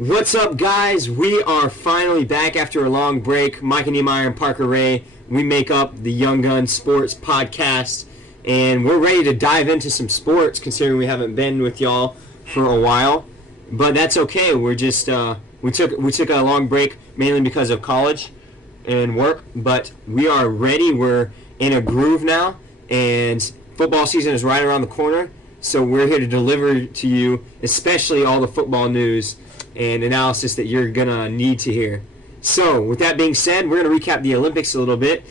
What's up, guys? We are finally back after a long break. Micah Niemeyer and Parker Ray. We make up the Young Gun Sports Podcast, and we're ready to dive into some sports, considering we haven't been with y'all for a while. But that's okay. We're just we took a long break mainly because of college and work, but we are ready. We're in a groove now, and football season is right around the corner. So we're here to deliver to you, especially all the football news and analysis that you're going to need to hear. So, with that being said, we're going to recap the Olympics a little bit.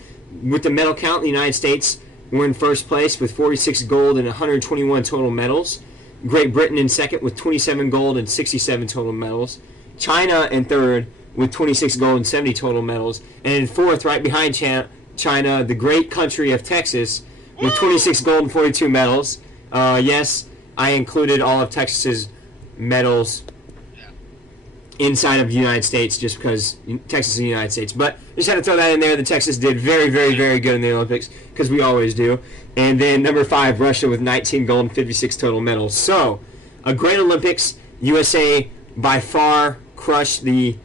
With the medal count, the United States were in first place with 46 gold and 121 total medals. Great Britain in second with 27 gold and 67 total medals. China in third with 26 gold and 70 total medals. And in fourth, right behind China, the great country of Texas with 26 gold and 42 medals. Yes, I included all of Texas's medals inside of the United States just because Texas is the United States. But just had to throw that in there. The Texas did very, very, very good in the Olympics because we always do. And then number 5, Russia with 19 gold and 56 total medals. So, a great Olympics. USA by far crushed the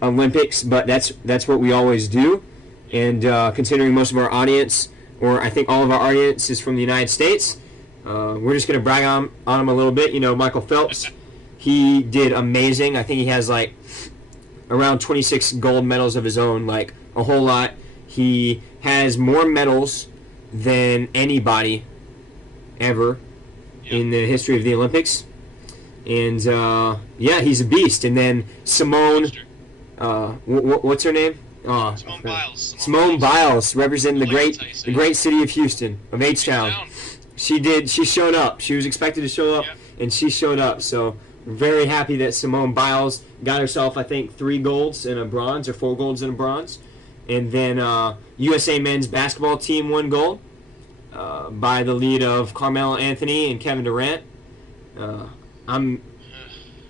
Olympics, but that's what we always do. And considering most of our audience, or I think all of our audience is from the United States, we're just going to brag on them a little bit. You know, Michael Phelps, he did amazing. I think he has like around 26 gold medals of his own, like a whole lot. He has more medals than anybody ever in the history of the Olympics. And yeah, he's a beast. And then Simone, what's her name? Simone Biles. Simone Biles, representing the great city of Houston, of H-Town. She showed up. She was expected to show up, and she showed up. So very happy that Simone Biles got herself, I think, 3 golds and a bronze, or 4 golds and a bronze. And then USA men's basketball team won gold by the lead of Carmelo Anthony and Kevin Durant. All I'm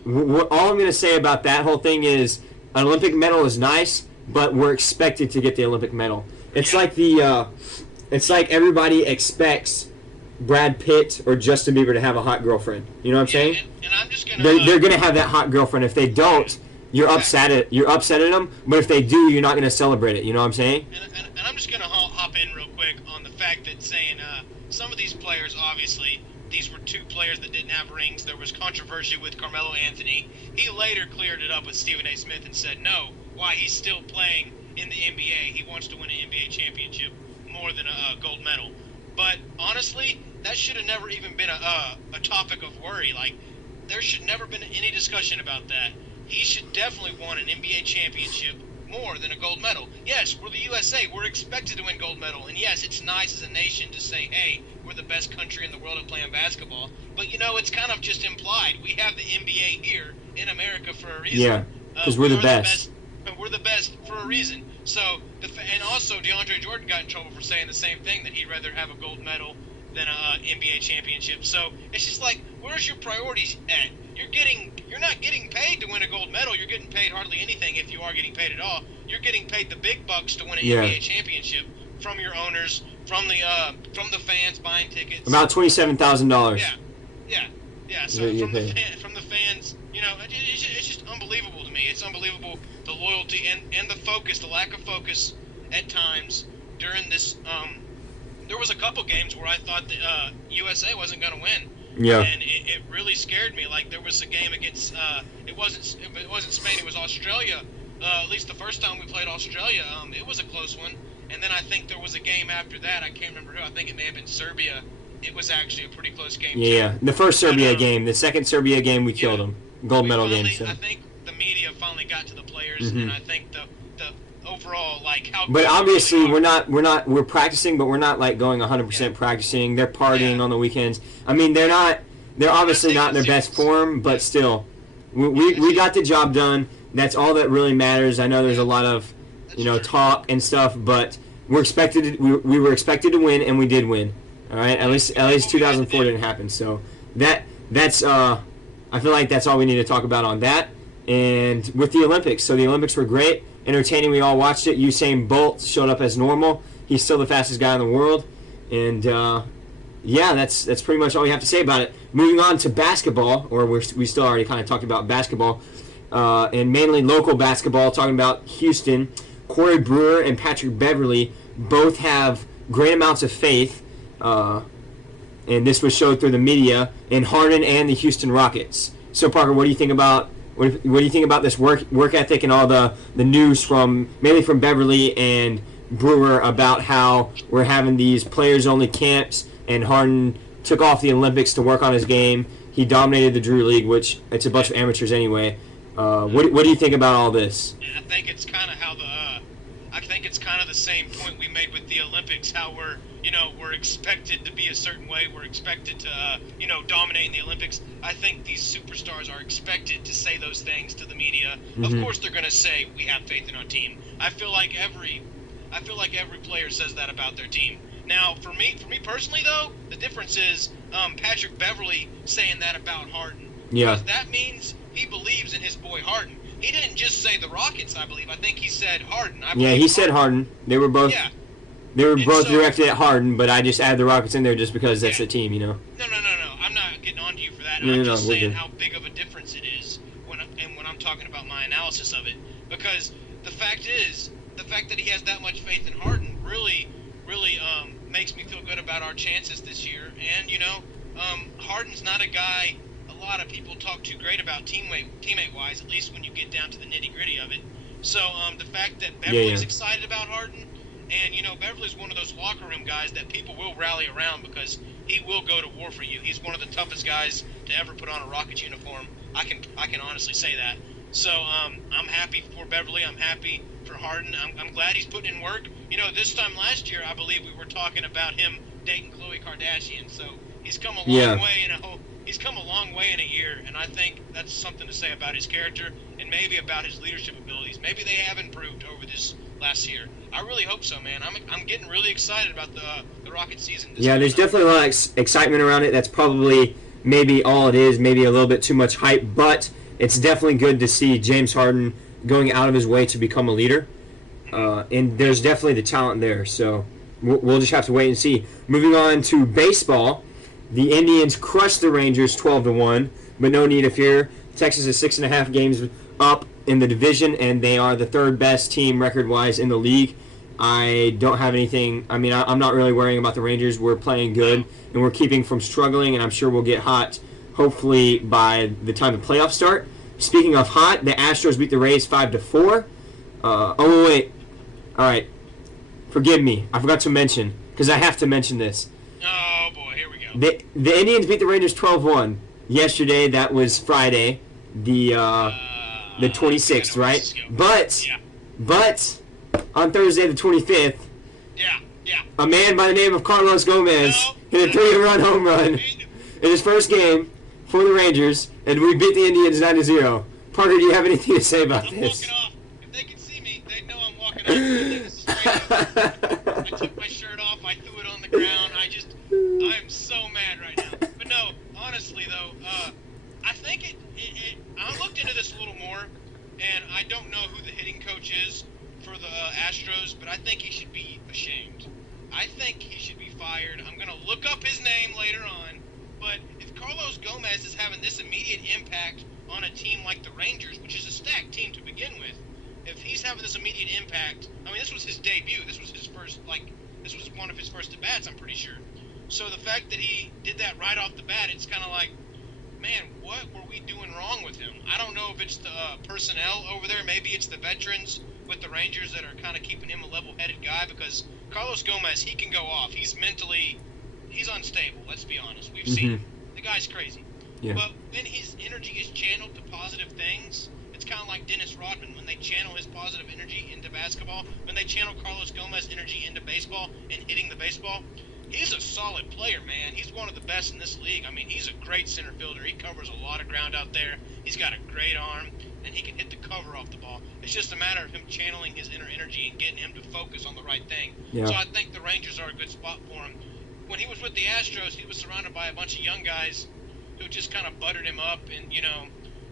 going to say about that whole thing is an Olympic medal is nice, but we're expected to get the Olympic medal. It's like it's like everybody expects Brad Pitt or Justin Bieber to have a hot girlfriend. You know what I'm saying? And I'm just gonna. They're gonna have that hot girlfriend. If they don't, you're upset at them. But if they do, you're not gonna celebrate it. You know what I'm saying? And I'm just gonna hop in real quick on the fact that saying some of these players, obviously, these were 2 players that didn't have rings. There was controversy with Carmelo Anthony. He later cleared it up with Stephen A. Smith and said no, why he's still playing in the NBA. He wants to win an NBA championship more than a gold medal. But honestly, that should have never even been a topic of worry. Like, there should never been any discussion about that. He should definitely want an NBA championship more than a gold medal. Yes, we're the USA. We're expected to win gold medal. And yes, it's nice as a nation to say, hey, we're the best country in the world at playing basketball. But, you know, it's kind of just implied. We have the NBA here in America for a reason. Yeah, because we're the best. We're the best for a reason. So, and also DeAndre Jordan got in trouble for saying the same thing, that he'd rather have a gold medal than a NBA championship. So it's just like, where's your priorities at? You're not getting paid to win a gold medal. You're getting paid hardly anything, if you are getting paid at all. You're getting paid the big bucks to win an NBA championship from your owners, from the fans buying tickets. About $27,000. Yeah. So from the fans, you know, it's just unbelievable to me. It's unbelievable, the loyalty and the focus, the lack of focus at times during this. There was a couple games where I thought the USA wasn't going to win. Yeah. And it really scared me. Like, there was a game against it wasn't Spain, it was Australia. At least the first time we played Australia, it was a close one. And then I think there was a game after that. I can't remember who. I think it may have been Serbia. It was actually a pretty close game. Yeah, the first Serbia game. The second Serbia game, we killed them. Gold medal game. So. I think the media finally got to the players, and I think the overall, like, how. But obviously, we're practicing, but we're not like going 100% practicing. They're partying on the weekends. I mean, they're obviously not in their best form, but still, we got the job done. That's all that really matters. I know there's a lot of talk and stuff, but we were expected to win, and we did win. All right, at least 2004 didn't happen. So that's I feel like that's all we need to talk about on that. And with the Olympics, so the Olympics were great, entertaining. We all watched it. Usain Bolt showed up as normal. He's still the fastest guy in the world, and yeah, that's pretty much all we have to say about it. Moving on to basketball, or we still already kind of talked about basketball. and mainly local basketball, talking about Houston. Corey Brewer and Patrick Beverley both have great amounts of faith, and this was showed through the media, in Harden and the Houston Rockets. So, Parker, what do you think about this work ethic and all the news mainly from Beverley and Brewer about how we're having these players-only camps, and Harden took off the Olympics to work on his game. He dominated the Drew League, which it's a bunch of amateurs anyway. What do you think about all this? I think it's kind of the same point we made with the Olympics. How we're expected to be a certain way. We're expected to dominate in the Olympics. I think these superstars are expected to say those things to the media. Mm-hmm. Of course, they're going to say we have faith in our team. I feel like every player says that about their team. Now, for me personally, though, the difference is Patrick Beverley saying that about Harden. Yeah. Because that means he believes in his boy Harden. He didn't just say the Rockets, I believe. I think he said Harden. He said Harden. They were both. Yeah. They were both directed at Harden, but I just added the Rockets in there just because that's the team, No. I'm not getting on to you for that. No, I'm just saying good. how big of a difference it is when I'm talking about my analysis of it. Because the fact that he has that much faith in Harden really makes me feel good about our chances this year. And Harden's not a guy a lot of people talk too great about teammate-wise, at least when you get down to the nitty-gritty of it. So the fact that Beverly's excited about Harden, and Beverly's one of those locker room guys that people will rally around because he will go to war for you. He's one of the toughest guys to ever put on a Rockets uniform. I can honestly say that. So I'm happy for Beverly. I'm happy for Harden. I'm glad he's putting in work. This time last year, I believe we were talking about him dating Khloe Kardashian. So he's come a long way He's come a long way in a year, and I think that's something to say about his character and maybe about his leadership abilities. Maybe they have improved over this last year. I really hope so, man. I'm getting really excited about the Rocket season. There's definitely a lot of excitement around it. That's probably maybe all it is, maybe a little bit too much hype, but it's definitely good to see James Harden going out of his way to become a leader. And there's definitely the talent there, so we'll just have to wait and see. Moving on to baseball. The Indians crushed the Rangers 12-1, but no need to fear. Texas is 6.5 games up in the division, and they are the third best team record-wise in the league. I don't have anything. I mean, I'm not really worrying about the Rangers. We're playing good, and we're keeping from struggling, and I'm sure we'll get hot, hopefully, by the time the playoffs start. Speaking of hot, the Astros beat the Rays 5-4. Wait. All right. Forgive me. I forgot to mention, because I have to mention this. Oh, boy. Here we go. The Indians beat the Rangers 12-1 yesterday. That was Friday, the 26th, right? But on Thursday, the 25th, a man by the name of Carlos Gomez hit a 3-run home run in his first game for the Rangers, and we beat the Indians 9-0. Parker, do you have anything to say about this? I'm walking off. If they can see me, they know I'm walking off. I took my shirt off. I threw it on the ground. I'm so mad right now. But no, honestly though, I think I looked into this a little more, and I don't know who the hitting coach is for the Astros, but I think he should be ashamed. I think he should be fired. I'm going to look up his name later on, but if Carlos Gomez is having this immediate impact on a team like the Rangers, which is a stacked team to begin with, if he's having this immediate impact, I mean, this was his debut. This was one of his first at-bats, I'm pretty sure. So the fact that he did that right off the bat, it's kind of like, man, what were we doing wrong with him? I don't know if it's the personnel over there. Maybe it's the veterans with the Rangers that are kind of keeping him a level-headed guy, because Carlos Gomez, he can go off. He's unstable, let's be honest. We've seen him. The guy's crazy. Yeah. But when his energy is channeled to positive things, it's kind of like Dennis Rodman. When they channel his positive energy into basketball, when they channel Carlos Gomez energy into baseball and hitting the baseball, he's a solid player, man. He's one of the best in this league. I mean, he's a great center fielder. He covers a lot of ground out there. He's got a great arm, and he can hit the cover off the ball. It's just a matter of him channeling his inner energy and getting him to focus on the right thing. Yeah. So I think the Rangers are a good spot for him. When he was with the Astros, he was surrounded by a bunch of young guys who just kind of buttered him up, and,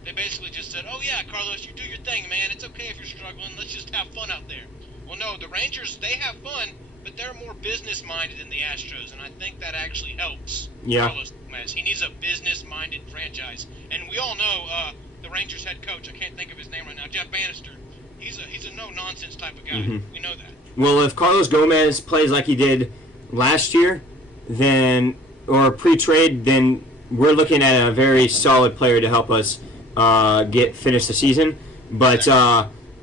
they basically just said, oh, yeah, Carlos, you do your thing, man. It's okay if you're struggling. Let's just have fun out there. Well, no, the Rangers, they have fun, but they're more business-minded than the Astros, and I think that actually helps Carlos Gomez. He needs a business-minded franchise. And we all know the Rangers head coach. I can't think of his name right now. Jeff Bannister. He's a no nonsense type of guy. We know that. Well, if Carlos Gomez plays like he did last year, then or pre-trade, then we're looking at a very solid player to help us finish the season. But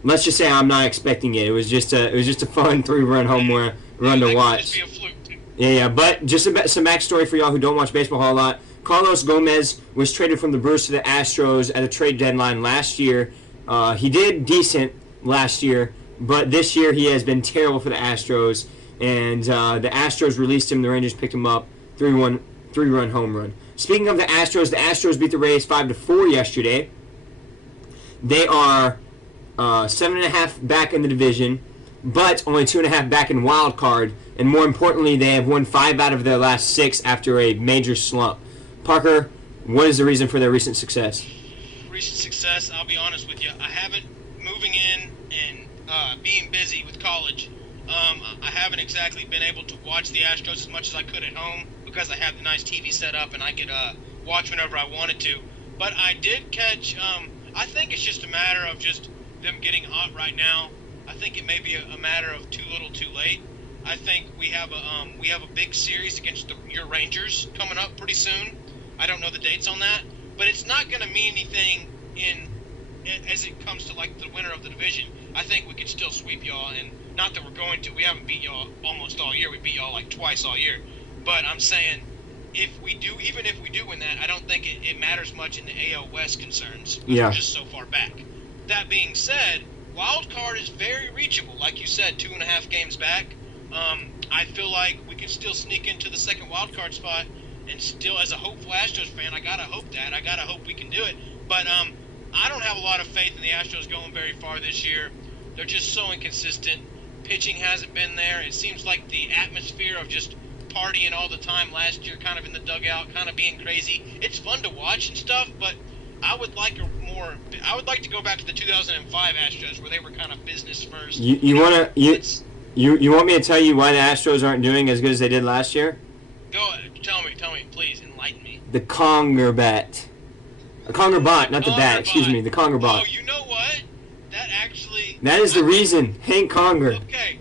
let's just say I'm not expecting it. It was just a fun 3-run home run to watch. Just be a fluke. Yeah. But just some backstory for y'all who don't watch baseball a whole lot. Carlos Gomez was traded from the Brewers to the Astros at a trade deadline last year. He did decent last year, but this year he has been terrible for the Astros. And the Astros released him. The Rangers picked him up. 3-run home run. Speaking of the Astros beat the Rays 5-4 yesterday. They are 7.5 back in the division, but only 2.5 back in wild card. And more importantly, they have won 5 out of their last 6 after a major slump. Parker, what is the reason for their recent success? Recent success, I'll be honest with you. I haven't, moving in and being busy with college, I haven't exactly been able to watch the Astros as much as I could at home because I have the nice TV set up and I could watch whenever I wanted to. But I did catch, I think it's just a matter of just them getting hot right now. I think it may be a matter of too little too late. I think we have a big series against your Rangers coming up pretty soon. I don't know the dates on that, but it's not going to mean anything as it comes to like the winner of the division. I think we could still sweep y'all, and not that we're going to. We haven't beat y'all almost all year. We beat y'all like twice all year. But I'm saying, even if we do win that, I don't think it matters much in the AL West concerns. Yeah. We're just so far back. That being said, wild card is very reachable. Like you said, 2.5 games back. I feel like we can still sneak into the second wild card spot, and still, as a hopeful Astros fan, I gotta hope that. I gotta hope we can do it. But I don't have a lot of faith in the Astros going very far this year. They're just so inconsistent. Pitching hasn't been there. It seems like the atmosphere of just partying all the time last year, kind of in the dugout, kind of being crazy. It's fun to watch and stuff, but I would like to go back to the 2005 Astros where they were kind of business first. You want me to tell you why the Astros aren't doing as good as they did last year? Go tell me, please enlighten me. The Conger bat. The Conger bot, not the bat. Excuse me, the Conger bot. Oh, you know what? That is the reason. Hank Conger. Okay,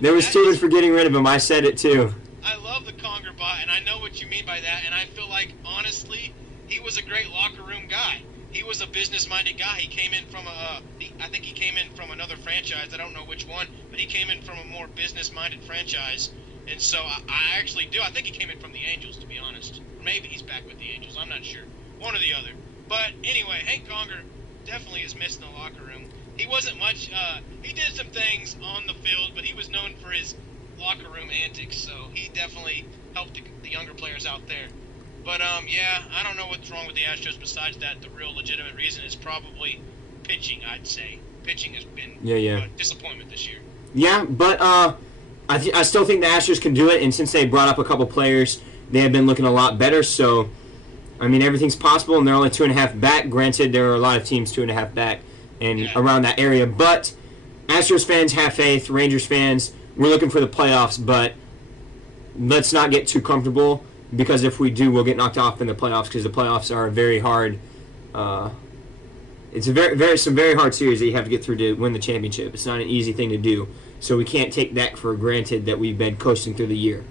They were stupid for getting rid of him. I said it too. I love the Conger bot, and I know what you mean by that, and I feel like, honestly, he was a great locker room guy. He was a business-minded guy. He came in from I think he came in from another franchise. I don't know which one, but he came in from a more business-minded franchise. And so I actually do. I think he came in from the Angels, to be honest. Or maybe he's back with the Angels. I'm not sure. One or the other. But anyway, Hank Conger definitely is missing the locker room. He wasn't much. He did some things on the field, but he was known for his locker room antics. So he definitely helped the younger players out there. But, yeah, I don't know what's wrong with the Astros besides that. The real legitimate reason is probably pitching, I'd say. Pitching has been a disappointment this year. Yeah, but I still think the Astros can do it, and since they brought up a couple players, they have been looking a lot better. So, I mean, everything's possible, and they're only 2.5 back. Granted, there are a lot of teams 2.5 back and around that area. But Astros fans have faith. Rangers fans, we're looking for the playoffs, but let's not get too comfortable. Because if we do, we'll get knocked off in the playoffs. Because the playoffs are a very hard. It's a some very hard series that you have to get through to win the championship. It's not an easy thing to do. So we can't take that for granted that we've been coasting through the year.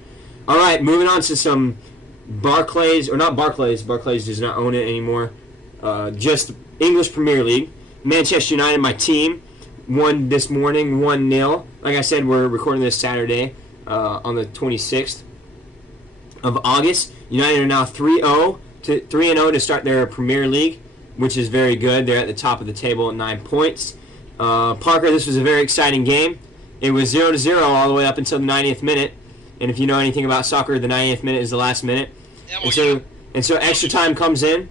All right, moving on to some Barclays, or not Barclays. Barclays does not own it anymore. Just English Premier League. Manchester United, my team, won this morning 1-0. Like I said, we're recording this Saturday on the 26th. Of August. United are now 3-0 to start their Premier League, which is very good. They're at the top of the table at 9 points. Parker, this was a very exciting game. It was 0-0 all the way up until the 90th minute. And if you know anything about soccer, the 90th minute is the last minute. And so extra time comes in,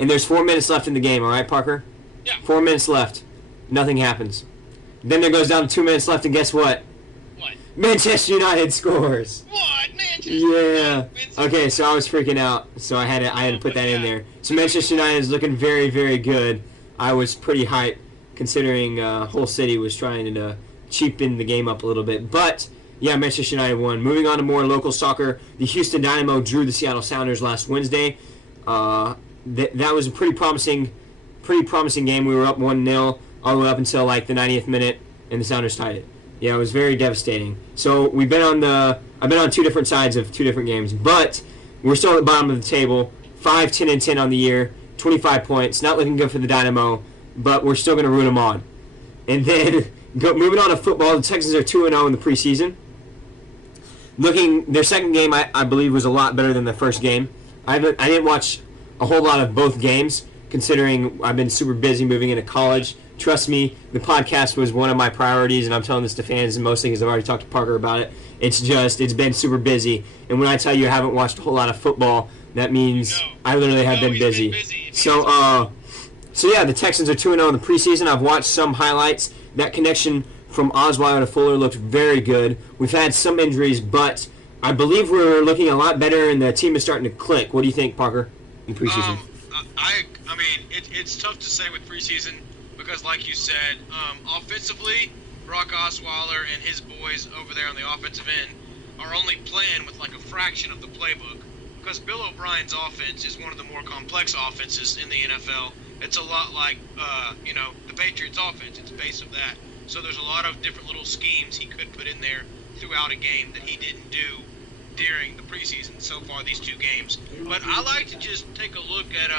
and there's 4 minutes left in the game. All right, Parker? Yeah. 4 minutes left. Nothing happens. Then there goes down to 2 minutes left, and guess what? What? Manchester United scores. What? Manchester Yeah. Okay, so I was freaking out, so I had to put that in there. So Manchester United is looking very, very good. I was pretty hyped, considering Hull City was trying to cheapen the game up a little bit. But yeah, Manchester United won. Moving on to more local soccer, the Houston Dynamo drew the Seattle Sounders last Wednesday. that was a pretty promising game. We were up 1-0 all the way up until like the 90th minute, and the Sounders tied it. Yeah, it was very devastating. So I've been on two different sides of two different games, but we're still at the bottom of the table. 5-10-10 on the year, 25 points. Not looking good for the Dynamo, but we're still going to root them on. And then moving on to football, the Texans are 2-0 in the preseason. Their second game, I believe, was a lot better than the first game. I didn't watch a whole lot of both games, considering I've been super busy moving into college. Trust me, the podcast was one of my priorities, and I'm telling this to fans and mostly because I've already talked to Parker about it. It's been super busy. And when I tell you I haven't watched a whole lot of football, that means I literally have been busy. So yeah, the Texans are 2-0 in the preseason. I've watched some highlights. That connection from Osweiler to Fuller looked very good. We've had some injuries, but I believe we're looking a lot better, and the team is starting to click. What do you think, Parker, in preseason? I mean, it's tough to say with preseason because, like you said, offensively, Brock Osweiler and his boys over there on the offensive end are only playing with like a fraction of the playbook because Bill O'Brien's offense is one of the more complex offenses in the NFL. It's a lot like, the Patriots' offense. It's based of that. So there's a lot of different little schemes he could put in there throughout a game that he didn't do during the preseason so far, these two games. But I like to just take a look at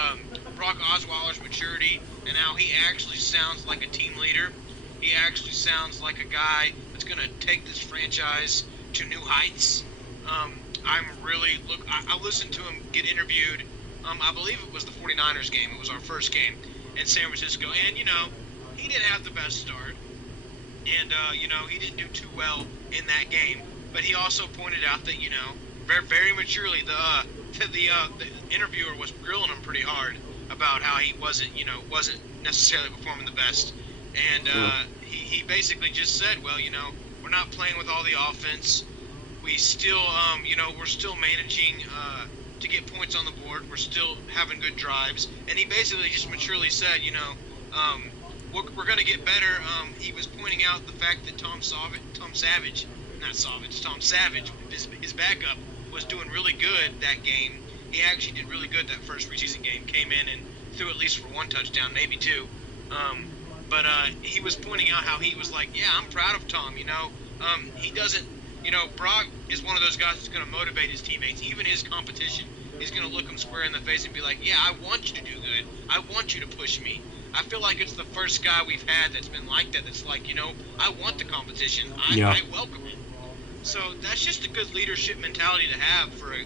Brock Osweiler's maturity and how he actually sounds like a team leader. He actually sounds like a guy that's going to take this franchise to new heights. I listened to him get interviewed. I believe it was the 49ers game. It was our first game in San Francisco. And, he didn't have the best start. And, he didn't do too well in that game. But he also pointed out that, very, very maturely, the interviewer was grilling him pretty hard about how he wasn't necessarily performing the best. And he basically just said, well, we're not playing with all the offense. We still, we're still managing to get points on the board. We're still having good drives. And he basically just maturely said, we're going to get better. He was pointing out the fact that Tom Savage, his backup, was doing really good that game. He actually did really good that first preseason game. Came in and threw at least for one touchdown, maybe two. But he was pointing out how he was like, yeah, I'm proud of Tom. He doesn't. Brock is one of those guys that's going to motivate his teammates, even his competition. He's going to look them square in the face and be like, yeah, I want you to do good. I want you to push me. I feel like it's the first guy we've had that's been like that. That's like, I want the competition. I welcome it. So that's just a good leadership mentality to have for a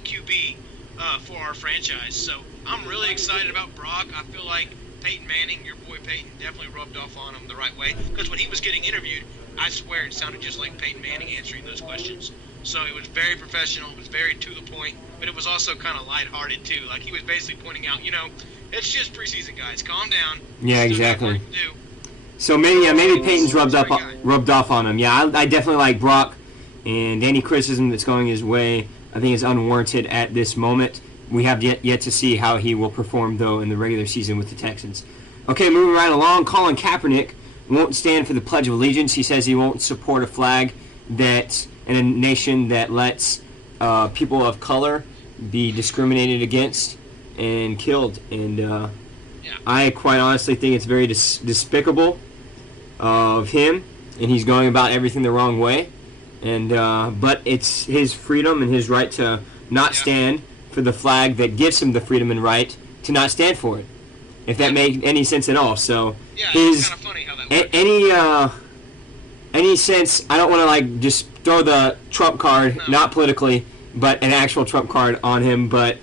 QB for our franchise. So I'm really excited about Brock. I feel like Peyton Manning, your boy Peyton, definitely rubbed off on him the right way. Because when he was getting interviewed, I swear it sounded just like Peyton Manning answering those questions. So it was very professional. It was very to the point. But it was also kind of lighthearted, too. Like, he was basically pointing out, it's just preseason, guys. Calm down. Yeah, exactly. So maybe Peyton's rubbed off on him. Yeah, I definitely like Brock. And any criticism that's going his way, I think is unwarranted at this moment. We have yet to see how he will perform, though, in the regular season with the Texans. Okay, moving right along, Colin Kaepernick won't stand for the Pledge of Allegiance. He says he won't support a flag that in a nation that lets people of color be discriminated against and killed. And I quite honestly think it's very despicable of him, and he's going about everything the wrong way. And but it's his freedom and his right to not stand for the flag that gives him the freedom and right to not stand for it, if that makes any sense at all. So it's kind of funny how that works. Any sense, I don't want to like just throw the trump card, not politically, but an actual trump card on him, but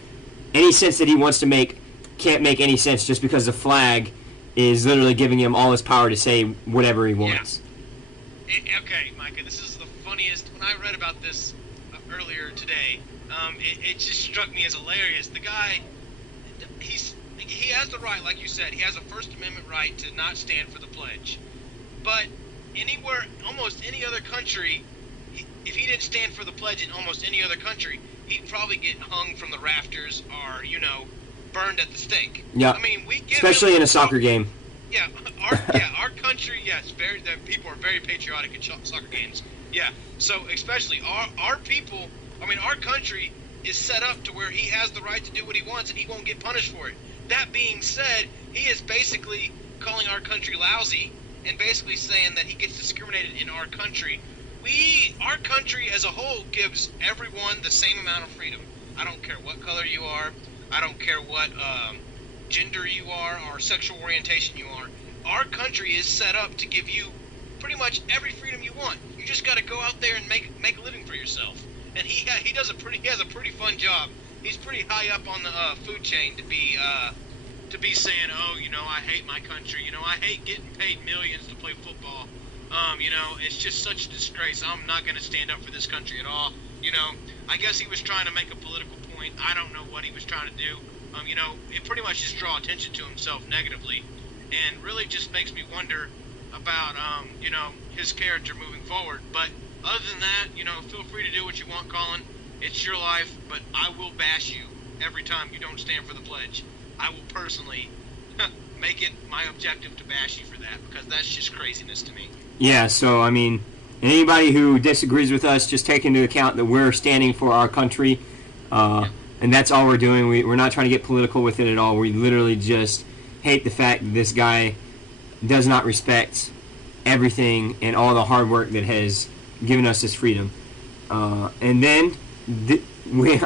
any sense that he wants to make can't make any sense just because the flag is literally giving him all his power to say whatever he wants. Okay, Micah, this is the funniest. When I read about this earlier today, it just struck me as hilarious. The guy, he has the right, like you said, he has a First Amendment right to not stand for the pledge. But anywhere, almost any other country, if he didn't stand for the pledge in almost any other country, he'd probably get hung from the rafters or, burned at the stake. Yeah. I mean, especially in a soccer game. Yeah, our country, yes, the people are very patriotic in soccer games. Yeah, so especially our people, our country is set up to where he has the right to do what he wants and he won't get punished for it. That being said, he is basically calling our country lousy and basically saying that he gets discriminated in our country. Our country as a whole gives everyone the same amount of freedom. I don't care what color you are. I don't care what gender you are or sexual orientation you are. Our country is set up to give you pretty much every freedom you want. You just got to go out there and make a living for yourself. And he has a pretty fun job. He's pretty high up on the food chain to be saying, oh, I hate my country. I hate getting paid millions to play football. It's just such a disgrace. I'm not going to stand up for this country at all. I guess he was trying to make a political point. I don't know what he was trying to do. It pretty much just draw attention to himself negatively, and really just makes me wonder about, his character moving forward. But other than that, feel free to do what you want, Colin. It's your life, but I will bash you every time you don't stand for the pledge. I will personally make it my objective to bash you for that, because that's just craziness to me. Yeah, so, anybody who disagrees with us, just take into account that we're standing for our country, and that's all we're doing. We're not trying to get political with it at all. We literally just hate the fact that this guy does not respect everything and all the hard work that has given us this freedom. And then,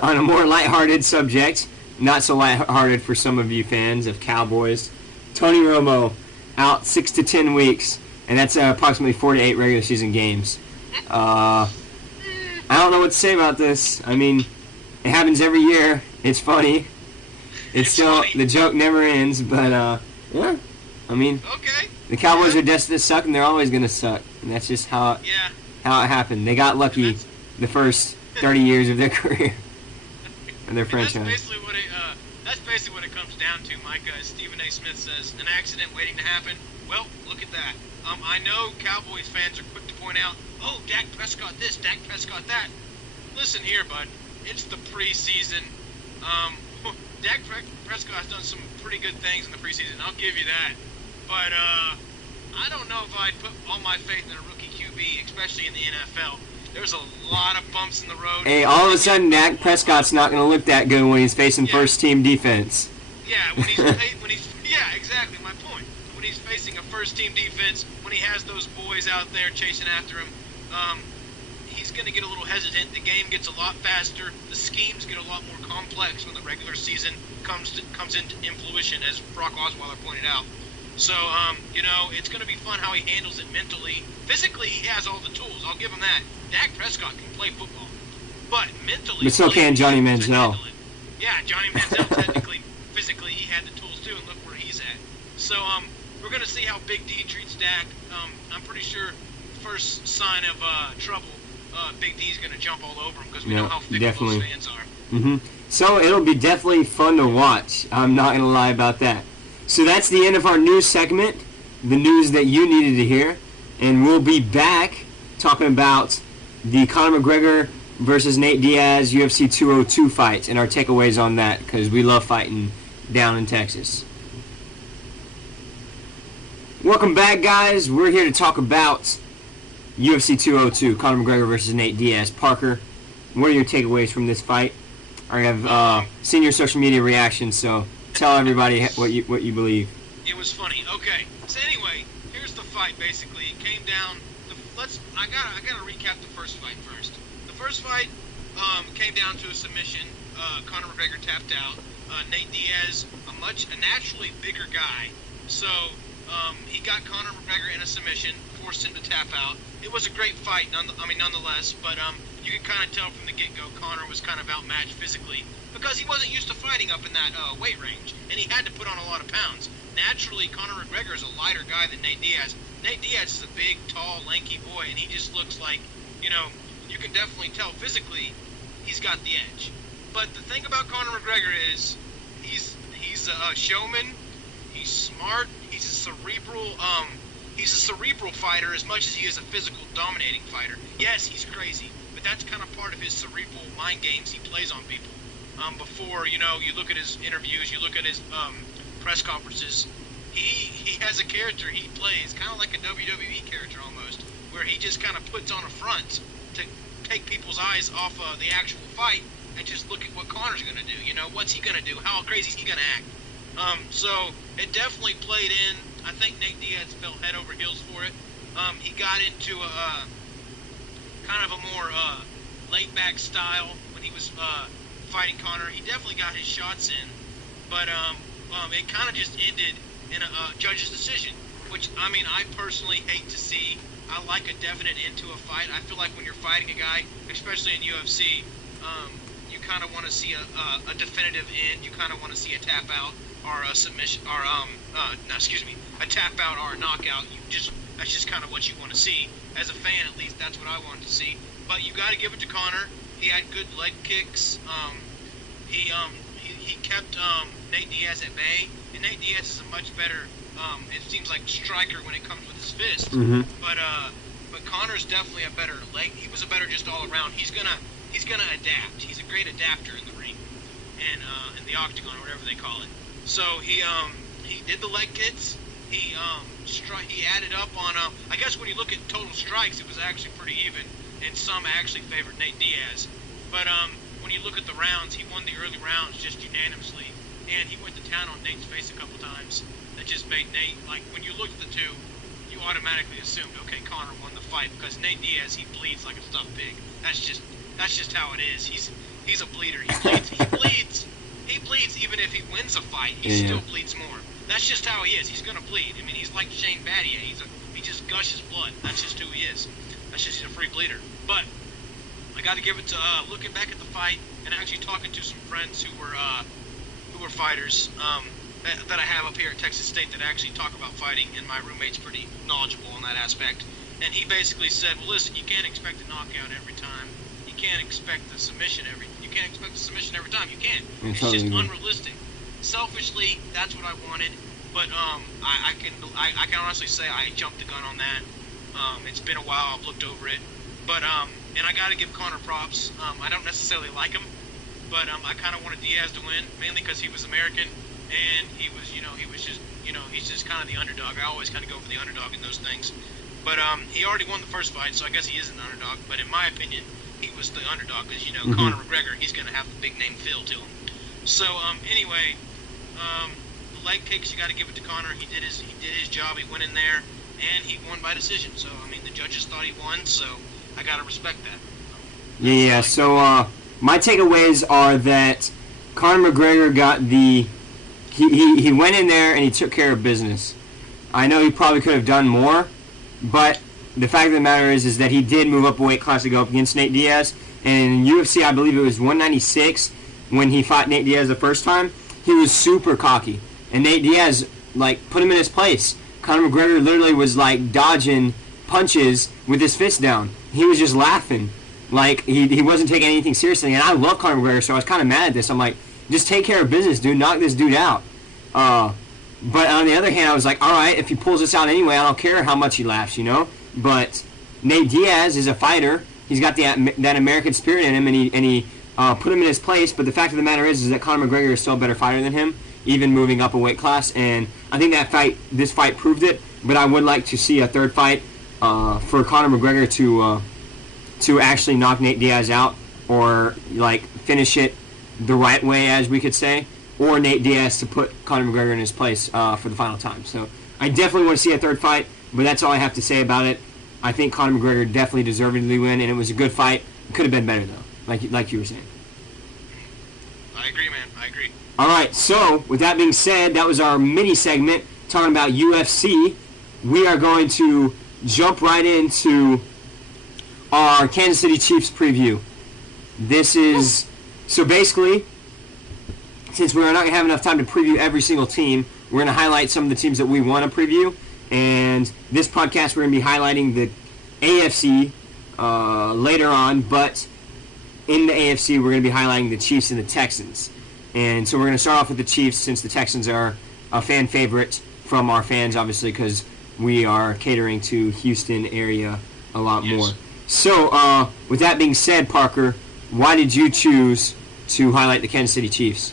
on a more lighthearted subject, not so lighthearted for some of you fans of Cowboys, Tony Romo out 6 to 10 weeks, and that's approximately 4 to 8 regular season games. I don't know what to say about this. It happens every year. It's funny. It's still funny. The joke never ends, but yeah. Okay. The Cowboys are destined to suck, and they're always going to suck. And that's just how it happened. They got lucky the first 30 years of their career and their franchise. That's basically what it comes down to, Mike. Stephen A. Smith says, an accident waiting to happen. Well, look at that. I know Cowboys fans are quick to point out, oh, Dak Prescott this, Dak Prescott that. Listen here, bud. It's the preseason. Dak Prescott's done some pretty good things in the preseason. I'll give you that. But I don't know if I'd put all my faith in a rookie QB, especially in the NFL. There's a lot of bumps in the road. Hey, all of a sudden, Dak Prescott's not going to look that good when he's facing first-team defense. Yeah, yeah, exactly my point. When he's facing a first-team defense, when he has those boys out there chasing after him, he's going to get a little hesitant. The game gets a lot faster. The schemes get a lot more complex when the regular season comes into fruition, as Brock Osweiler pointed out. So, it's going to be fun how he handles it mentally. Physically, he has all the tools. I'll give him that. Dak Prescott can play football. But mentally... But so can Johnny Manziel. Yeah, Johnny Manziel, technically, physically, he had the tools too, and look where he's at. So, we're going to see how Big D treats Dak. I'm pretty sure first sign of trouble, Big D's going to jump all over him, because we know how fickle those fans are. Mm-hmm. So, it'll be definitely fun to watch. I'm not going to lie about that. So that's the end of our news segment, the news that you needed to hear. And we'll be back talking about the Conor McGregor versus Nate Diaz UFC 202 fight and our takeaways on that, because we love fighting down in Texas. Welcome back, guys. We're here to talk about UFC 202, Conor McGregor versus Nate Diaz. Parker, what are your takeaways from this fight? I have seen your social media reactions, so tell everybody what you believe. It was funny. Okay. So anyway, here's the fight. Basically, it came down. I gotta recap the first fight first. The first fight came down to a submission. Conor McGregor tapped out. Nate Diaz, a naturally bigger guy, so he got Conor McGregor in a submission, forced him to tap out. It was a great fight, nonetheless. But you could kind of tell from the get-go, Conor was kind of outmatched physically, because he wasn't used to fighting up in that weight range, and he had to put on a lot of pounds. Naturally, Conor McGregor is a lighter guy than Nate Diaz. Nate Diaz is a big, tall, lanky boy, and he just looks like, you can definitely tell physically he's got the edge. But the thing about Conor McGregor is he's a showman, he's smart, he's a cerebral fighter as much as he is a physical, dominating fighter. Yes, he's crazy, but that's kind of part of his cerebral mind games he plays on people. Before, you look at his interviews, you look at his press conferences, he has a character he plays, kind of like a WWE character almost, where he just kind of puts on a front to take people's eyes off the actual fight, and just look at what Conor's going to do. You know, what's he going to do? How crazy is he going to act? So it definitely played in. I think Nate Diaz fell head over heels for it. He got into a kind of a more laid-back style when he was fighting Conor. He definitely got his shots in, but it kind of just ended in a judge's decision, which, I mean, I personally hate to see. I like a definite end to a fight. I feel like when you're fighting a guy, especially in UFC, you kind of want to see a definitive end. You kind of want to see a tap out or a submission, or a tap out or a knockout. That's just kind of what you want to see. As a fan, at least, that's what I wanted to see. But you got to give it to Conor. He had good leg kicks. He kept Nate Diaz at bay, and Nate Diaz is a much better, it seems like, striker when it comes with his fist. Mm-hmm. But Conor's definitely a better leg. He was a better just all around. He's gonna adapt. He's a great adapter in the ring, and in the octagon, or whatever they call it. So he did the leg kicks. He added up on. I guess when you look at total strikes, it was actually pretty even, and some actually favored Nate Diaz. But when you look at the rounds, he won the early rounds just unanimously, and he went to town on Nate's face a couple times. That just made Nate, like, when you look at the two, you automatically assumed, okay, Conor won the fight, because Nate Diaz, he bleeds like a stuffed pig. That's just how it is. He's a bleeder. He bleeds even if he wins a fight. He still bleeds more. That's just how he is. He's gonna bleed. I mean, he's like Shane Battier. He just gushes blood. That's just who he is. That's just, he's a free bleeder. But I got to give it to looking back at the fight and actually talking to some friends who were fighters that I have up here at Texas State that actually talk about fighting, and my roommate's pretty knowledgeable on that aspect. And he basically said, well, listen, you can't expect a knockout every time. You can't expect the submission every time. You can't. It's just unrealistic. Selfishly, that's what I wanted, but I can honestly say I jumped the gun on that. It's been a while. I've looked over it, but and I got to give Conor props. I don't necessarily like him, but I kind of wanted Diaz to win, mainly because he was American, and he's just kind of the underdog. I always kind of go for the underdog in those things. But he already won the first fight, so I guess he is an underdog. But in my opinion, he was the underdog because, Conor McGregor, he's going to have the big name feel to him. So anyway, the leg kicks, you got to give it to Conor. He did his job. He went in there, and he won by decision. So I mean, the judges thought he won, so I got to respect that. Yeah. So my takeaways are that Conor McGregor got the he went in there and he took care of business. I know he probably could have done more, but the fact of the matter is that he did move up a weight class to go up against Nate Diaz. And in UFC, I believe it was 196 when he fought Nate Diaz the first time. He was super cocky, and Nate Diaz put him in his place. Conor McGregor literally was dodging punches with his fist down. He was just laughing, he wasn't taking anything seriously. And I love Conor McGregor, so I was kind of mad at this. I'm like, just take care of business, dude. Knock this dude out. But on the other hand, I was like, all right, if he pulls this out anyway, I don't care how much he laughs, But Nate Diaz is a fighter. He's got that American spirit in him, and he put him in his place. But the fact of the matter is that Conor McGregor is still a better fighter than him, even moving up a weight class. And I think this fight proved it. But I would like to see a third fight for Conor McGregor to actually knock Nate Diaz out, or finish it the right way, as we could say, or Nate Diaz to put Conor McGregor in his place for the final time. So I definitely want to see a third fight, but that's all I have to say about it. I think Conor McGregor definitely deservedly win, and it was a good fight. It could have been better, though, like you were saying. I agree, man. I agree. All right, so with that being said, that was our mini segment talking about UFC. We are going to jump right into our Kansas City Chiefs preview. This is... So basically, since we're not going to have enough time to preview every single team, we're going to highlight some of the teams that we want to preview. And this podcast, we're going to be highlighting the AFC later on. But in the AFC, we're going to be highlighting the Chiefs and the Texans. And so we're going to start off with the Chiefs, since the Texans are a fan favorite from our fans, obviously, because we are catering to Houston area a lot more. So with that being said, Parker, why did you choose to highlight the Kansas City Chiefs?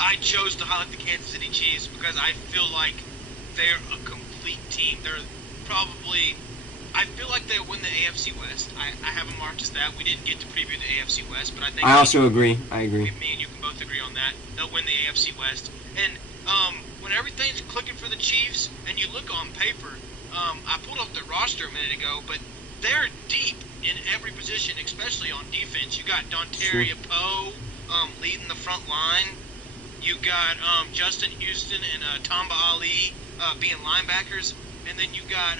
I chose to highlight the Kansas City Chiefs because I feel like they're a complete team. They're probably I feel like they'll win the AFC West. I have them marked as that. We didn't get to preview the AFC West, but I think I also agree. I agree. me and you can both agree on that. They'll win the AFC West. And when everything's clicking for the Chiefs, and you look on paper, I pulled up the roster a minute ago, but they're deep in every position, especially on defense. You got Dontaria Poe leading the front line. You got Justin Houston and Tamba Ali being linebackers, and then you got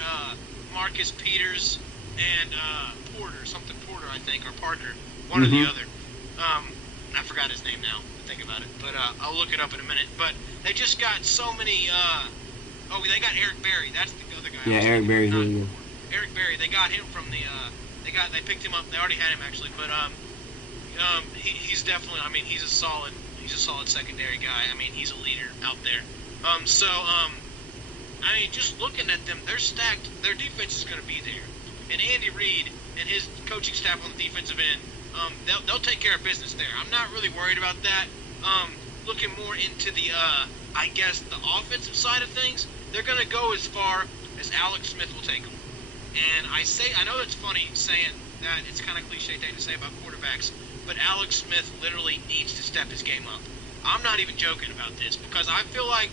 Marcus Peters and Porter, I think, or Parker, one or the other. I forgot his name now. Think about it, but I'll look it up in a minute. But they just got so many. They got Eric Berry. That's the other guy. Yeah, Eric Berry's really good. Eric Berry. They got him from the. They picked him up. They already had him actually, but he's definitely. I mean, he's a solid secondary guy. I mean, he's a leader out there. I mean, just looking at them, they're stacked. Their defense is going to be there, and Andy Reid and his coaching staff on the defensive end. They'll take care of business there. I'm not really worried about that. Looking more into the, I guess, the offensive side of things, they're going to go as far as Alex Smith will take them. And I know that's funny saying that, it's kind of cliche thing to say about quarterbacks, but Alex Smith literally needs to step his game up. I'm not even joking about this because I feel like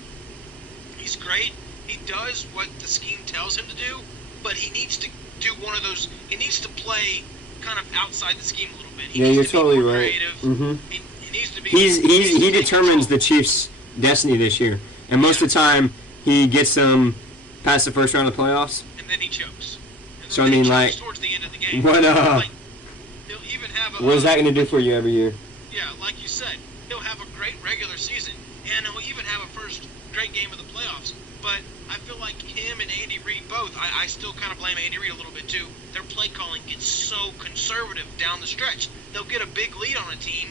he's great. He does what the scheme tells him to do, but he needs to do one of those. He needs to play kind of outside the scheme a little bit. He you're needs to totally be more right. creative. Mm-hmm. He needs to be. He determines the Chiefs' destiny this year, and most of the time he gets them past the first round of the playoffs. And then he chokes. And So I mean, like, towards the end of the game, what like, he'll even have a. what is that going to do for you every year? Yeah, like you said, he'll have a great regular season, and he'll even have a first great game of the playoffs. But I feel like him and Andy Reid both, I still kind of blame Andy Reid a little bit too. Their play calling gets so conservative down the stretch. They'll get a big lead on a team,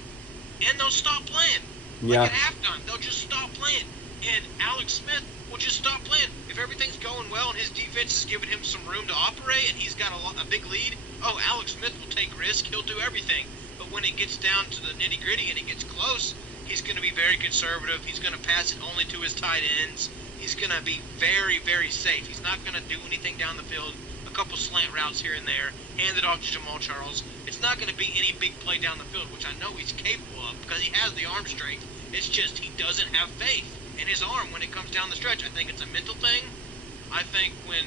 and they'll stop playing. Yeah. Like at halftime, they'll just stop playing. And Alex Smith will just stop playing. If everything's going well and his defense is giving him some room to operate and he's got a big lead, Alex Smith will take risk. He'll do everything. But when it gets down to the nitty-gritty and it gets close, he's going to be very conservative. He's going to pass it only to his tight ends. He's going to be very, very safe. He's not going to do anything down the field, a couple slant routes here and there, hand it off to Jamal Charles. It's not going to be any big play down the field, which I know he's capable of because he has the arm strength. It's just he doesn't have faith in his arm when it comes down the stretch. I think it's a mental thing. I think when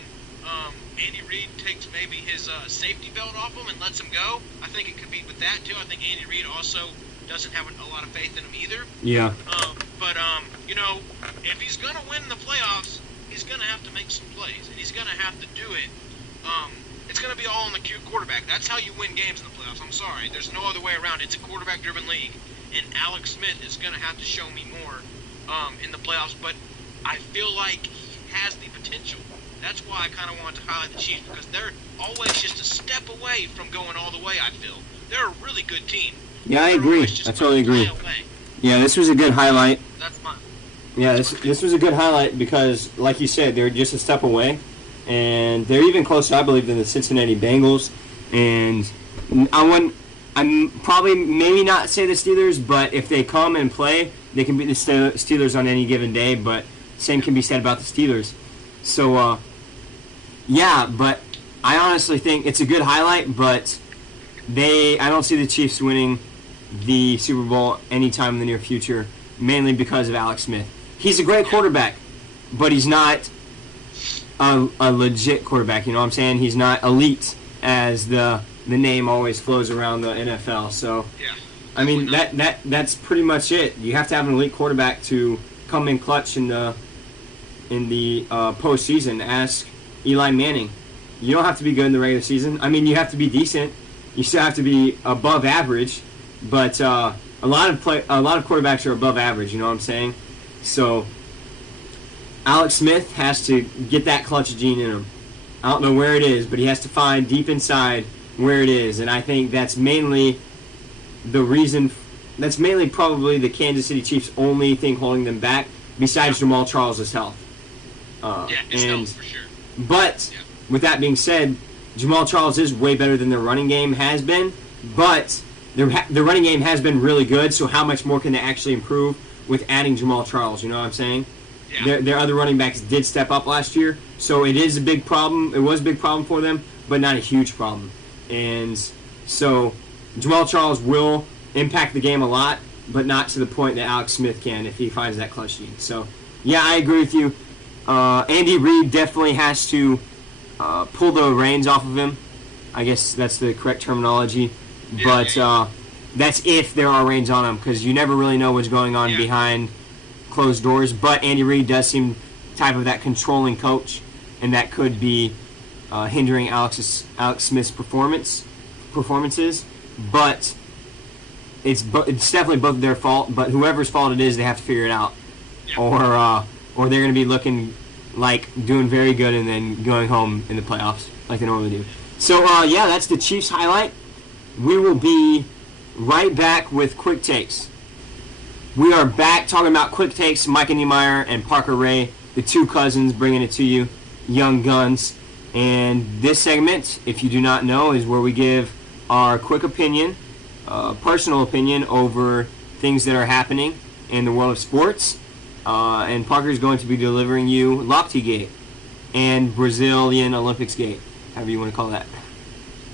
Andy Reid takes maybe his safety belt off him and lets him go, I think it could be with that too. I think Andy Reid also doesn't have a lot of faith in him either. Yeah. But if he's going to win the playoffs, he's going to have to make some plays, and he's going to have to do it. It's going to be all on the quarterback. That's how you win games in the playoffs. I'm sorry. There's no other way around. It's a quarterback-driven league, and Alex Smith is going to have to show me more in the playoffs, but I feel like he has the potential. That's why I kind of wanted to highlight the Chiefs, because they're always just a step away from going all the way, I feel. They're a really good team. Yeah, I agree. I totally agree. Yeah, this was a good highlight. That's mine. Yeah, this was a good highlight because, like you said, they're just a step away, and they're even closer, I believe, than the Cincinnati Bengals. And I'm probably maybe not say the Steelers, but if they come and play, they can beat the Steelers on any given day. But same can be said about the Steelers. So, yeah, but I honestly think it's a good highlight, but I don't see the Chiefs winning the Super Bowl anytime in the near future, mainly because of Alex Smith. He's a great quarterback, but he's not a legit quarterback. You know what I'm saying? He's not elite, as the name always flows around the NFL. So, yeah, I mean that's pretty much it. You have to have an elite quarterback to come in clutch in the postseason. Ask Eli Manning. You don't have to be good in the regular season. I mean, you have to be decent. You still have to be above average, but a lot of quarterbacks are above average. You know what I'm saying? So Alex Smith has to get that clutch gene in him. I don't know where it is, but he has to find deep inside where it is, and I think that's mainly the reason. That's mainly probably the Kansas City Chiefs' only thing holding them back, besides Jamal Charles' health. His health for sure. But with that being said, Jamal Charles is way better than their running game has been, but their running game has been really good, so how much more can they actually improve with adding Jamal Charles? You know what I'm saying? Yeah. Their other running backs did step up last year, so it is a big problem. It was a big problem for them, but not a huge problem. And so Jamal Charles will impact the game a lot, but not to the point that Alex Smith can if he finds that clutch gene. So, yeah, I agree with you. Andy Reid definitely has to pull the reins off of him. I guess that's the correct terminology. Yeah, But that's if there are reins on him, because you never really know what's going on behind closed doors. But Andy Reid does seem type of that controlling coach, and that could be hindering Alex Smith's performances. But it's definitely both their fault. But whoever's fault it is, they have to figure it out, or they're going to be looking like doing very good and then going home in the playoffs like they normally do. So yeah, that's the Chiefs highlight. We will be right back with quick takes. We are back talking about quick takes. Micah Niemeyer and Parker Ray, the two cousins, bringing it to you, young guns. And this segment, if you do not know, is where we give our quick opinion, personal opinion over things that are happening in the world of sports. And Parker is going to be delivering you Lochte Gate and Brazilian Olympics Gate, however you want to call that.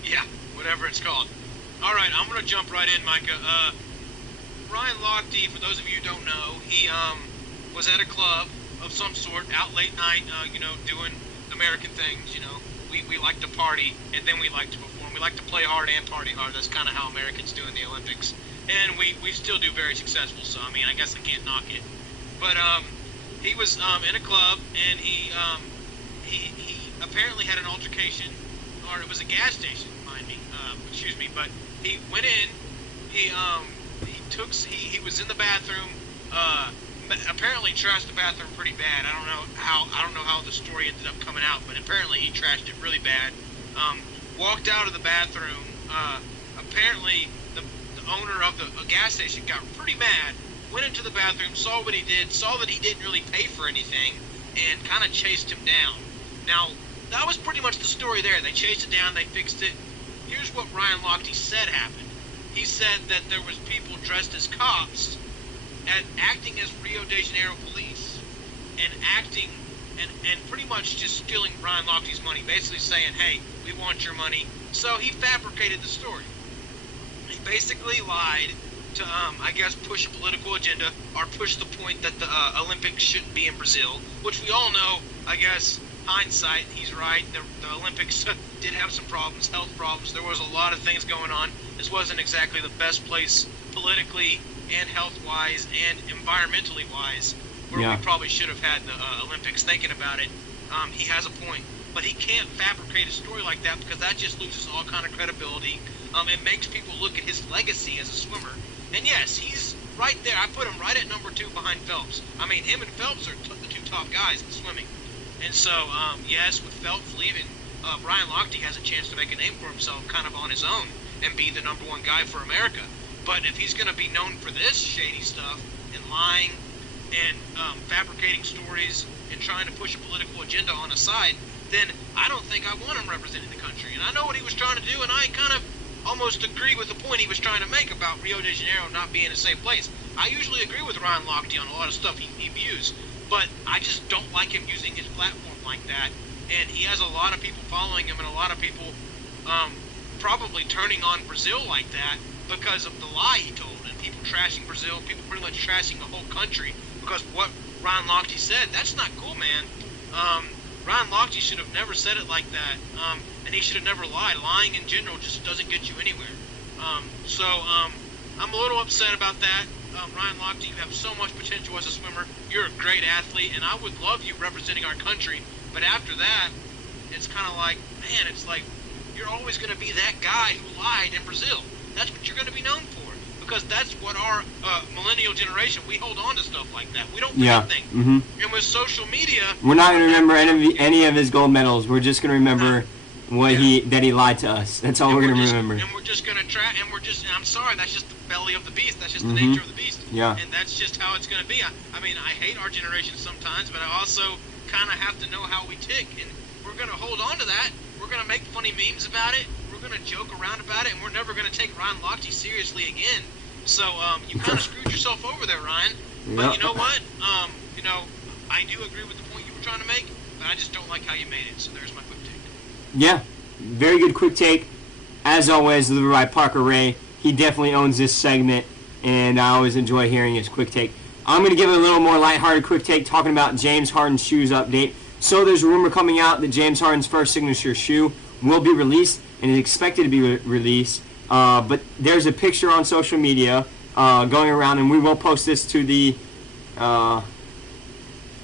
Yeah, whatever it's called. All right, I'm going to jump right in, Micah. Ryan Lochte, for those of you who don't know, he was at a club of some sort, out late night, doing American things. We like to party, and then we like to perform. We like to play hard and party hard. That's kind of how Americans do in the Olympics. And we still do very successful, so, I mean, I guess I can't knock it. But he was in a club, and he apparently had an altercation, or it was a gas station, mind me, but he went in, he was in the bathroom, apparently trashed the bathroom pretty bad. I don't know how the story ended up coming out, but apparently he trashed it really bad. Walked out of the bathroom. Apparently the owner of the gas station got pretty mad. Went into the bathroom, saw what he did, saw that he didn't really pay for anything, and kind of chased him down. Now, that was pretty much the story there. They chased it down, they fixed it. Here's what Ryan Lochte said happened. He said that there was people dressed as cops acting as Rio de Janeiro police and acting and pretty much just stealing Ryan Lochte's money, basically saying, hey, we want your money. So he fabricated the story. He basically lied to, I guess, push a political agenda or push the point that the Olympics shouldn't be in Brazil, which we all know, I guess, hindsight, he's right. The Olympics did have some problems, health problems. There was a lot of things going on. This wasn't exactly the best place politically and health-wise and environmentally-wise where we probably should have had the Olympics. Thinking about it, he has a point. But he can't fabricate a story like that because that just loses all kind of credibility. It makes people look at his legacy as a swimmer. And yes, he's right there. I put him right at number 2 behind Phelps. I mean, him and Phelps are the two top guys in swimming. And so, yes, with Phelps leaving, Ryan Lochte has a chance to make a name for himself kind of on his own and be the number 1 guy for America. But if he's going to be known for this shady stuff and lying and fabricating stories and trying to push a political agenda on the side, then I don't think I want him representing the country. And I know what he was trying to do, and I kind of almost agree with the point he was trying to make about Rio de Janeiro not being a safe place. I usually agree with Ryan Lochte on a lot of stuff he views, but I just don't like him using his platform like that. And he has a lot of people following him and a lot of people probably turning on Brazil like that because of the lie he told, and people trashing Brazil, people pretty much trashing the whole country because what Ryan Lochte said, that's not cool, man. Ryan Lochte should have never said it like that, and he should have never lied. Lying in general just doesn't get you anywhere. So I'm a little upset about that. Ryan Lochte, you have so much potential as a swimmer. You're a great athlete, and I would love you representing our country. But after that, it's kind of like, man, it's like you're always going to be that guy who lied in Brazil. That's what you're going to be known for. Because that's what our millennial generation, we hold on to stuff like that. We don't forget things. Mm-hmm. And with social media... We're not going to remember any of his gold medals. We're just going to remember that he lied to us. That's all we're going to remember. And we're just going to try... And I'm sorry, that's just the belly of the beast. That's just the nature of the beast. Yeah. And that's just how it's going to be. I mean, I hate our generation sometimes, but I also kind of have to know how we tick. And we're going to hold on to that. We're going to make funny memes about it. We're going to joke around about it. And we're never going to take Ryan Lochte seriously again. So you kind of screwed yourself over there, Ryan. But you know what? I do agree with the point you were trying to make, but I just don't like how you made it. So there's my quick take. Yeah, very good quick take. As always, delivered by Parker Ray. He definitely owns this segment, and I always enjoy hearing his quick take. I'm going to give it a little more lighthearted quick take, talking about James Harden's shoes update. So there's a rumor coming out that James Harden's first signature shoe will be released, and is expected to be released. But there's a picture on social media going around, and we will post this to the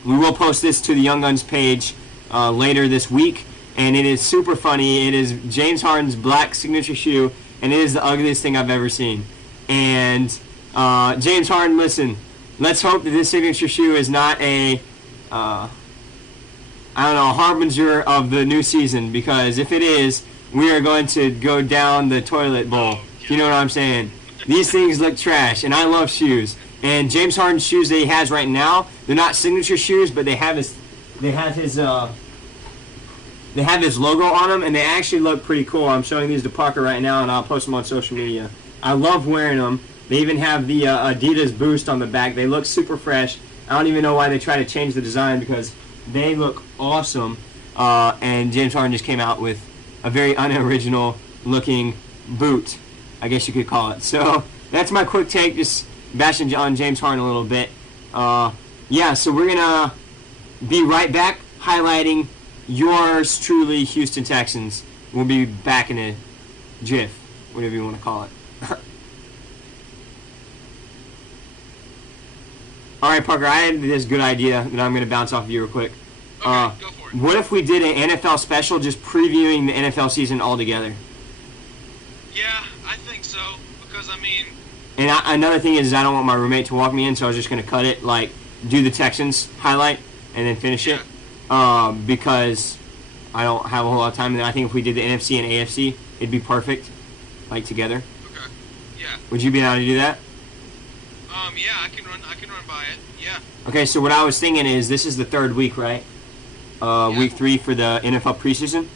Young Guns page later this week. And it is super funny. It is James Harden's black signature shoe, and it is the ugliest thing I've ever seen. And James Harden, listen, let's hope that this signature shoe is not a harbinger of the new season, because if it is, we are going to go down the toilet bowl. You know what I'm saying? These things look trash, and I love shoes. And James Harden's shoes that he has right now, they're not signature shoes, but they have his logo on them, and they actually look pretty cool. I'm showing these to Parker right now, and I'll post them on social media. I love wearing them. They even have the Adidas Boost on the back. They look super fresh. I don't even know why they try to change the design, because they look awesome. And James Harden just came out with a very unoriginal looking boot, I guess you could call it. So that's my quick take, just bashing on James Harden a little bit. So we're going to be right back highlighting yours truly, Houston Texans. We'll be back in a jiff, whatever you want to call it. All right, Parker, I had this good idea that I'm going to bounce off of you real quick. Okay, go for it. What if we did an NFL special just previewing the NFL season altogether? Yeah, I think so, because, And another thing is I don't want my roommate to walk me in, so I was just going to cut it, do the Texans highlight and then finish it. Because I don't have a whole lot of time. And I think if we did the NFC and AFC, it'd be perfect, together. Okay. Yeah. Would you be able to do that? Yeah, I can run by it. Yeah. Okay, so what I was thinking is this is the third week, right? Week 3 for the NFL preseason.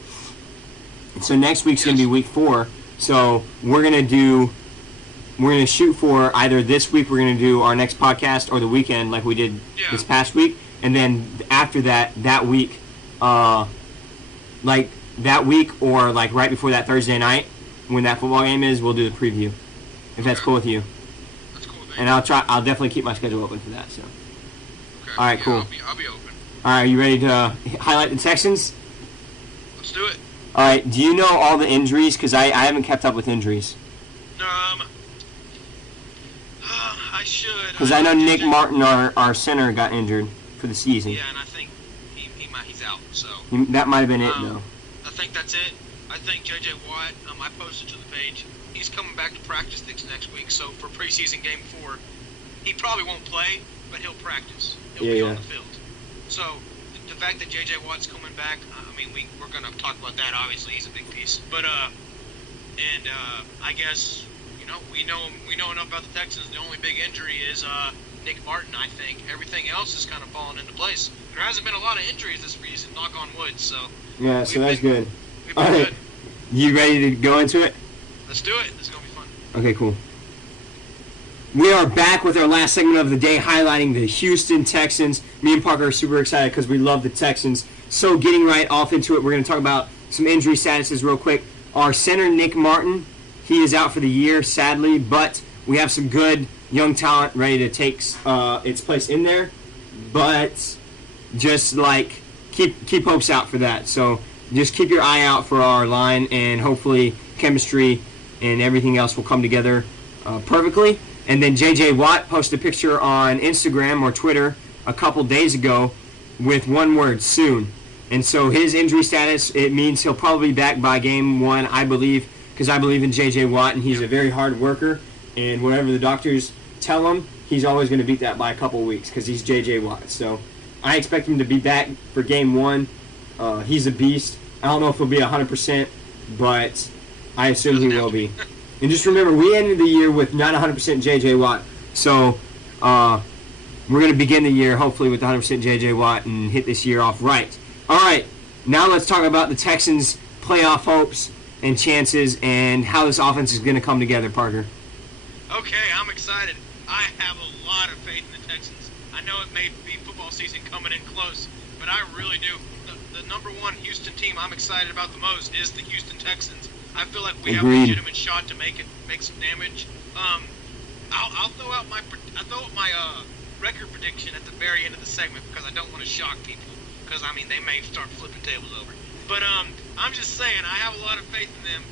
And so next week's going to be week 4. So we're going to shoot for either this week we're going to do our next podcast, or the weekend like we did this past week. And then after that week, or right before that Thursday night, when that football game is, we'll do the preview. If that's cool with you. That's cool. And I'll definitely keep my schedule open for that. So. Okay. All right, cool. I'll be open. All right, you ready to highlight the Texans? Let's do it. All right. Do you know all the injuries? Because I haven't kept up with injuries. I should. Because I know Nick Martin, our center, got injured for the season. Yeah, and I think he's out. So that might have been it, though. I think that's it. I think J.J. Watt, I posted to the page, he's coming back to practice next week. So for preseason game 4, he probably won't play, but he'll practice. He'll be on the field. So the fact that J.J. Watt's coming back, we're going to talk about that. Obviously, he's a big piece. But I guess we know enough about the Texans. The only big injury is Nick Martin. I think everything else is kind of falling into place. There hasn't been a lot of injuries this season, knock on wood. So yeah, so that's good. We've been good. You ready to go into it? Let's do it. This is gonna be fun. Okay, cool. We are back with our last segment of the day, highlighting the Houston Texans. Me and Parker are super excited because we love the Texans. So getting right off into it, we're going to talk about some injury statuses real quick. Our center, Nick Martin, he is out for the year, sadly, but we have some good young talent ready to take its place in there. But just keep hopes out for that. So just keep your eye out for our line, and hopefully chemistry and everything else will come together perfectly. And then J.J. Watt posted a picture on Instagram or Twitter a couple days ago with one word, soon. And so his injury status, it means he'll probably be back by game 1, I believe, because I believe in J.J. Watt, and he's a very hard worker. And whatever the doctors tell him, he's always going to beat that by a couple weeks because he's J.J. Watt. So I expect him to be back for game 1. He's a beast. I don't know if he'll be 100%, but I assume he will be. And just remember, we ended the year with not 100% J.J. Watt. So we're going to begin the year, hopefully, with 100% J.J. Watt and hit this year off right. All right, now let's talk about the Texans' playoff hopes and chances and how this offense is going to come together, Parker. Okay, I'm excited. I have a lot of faith in the Texans. I know it may be football season coming in close, but I really do. The number one Houston team I'm excited about the most is the Houston Texans. I feel like we have a legitimate shot to make some damage. I'll throw out my record prediction at the very end of the segment because I don't want to shock people. Because I mean they may start flipping tables over. But I'm just saying I have a lot of faith in them.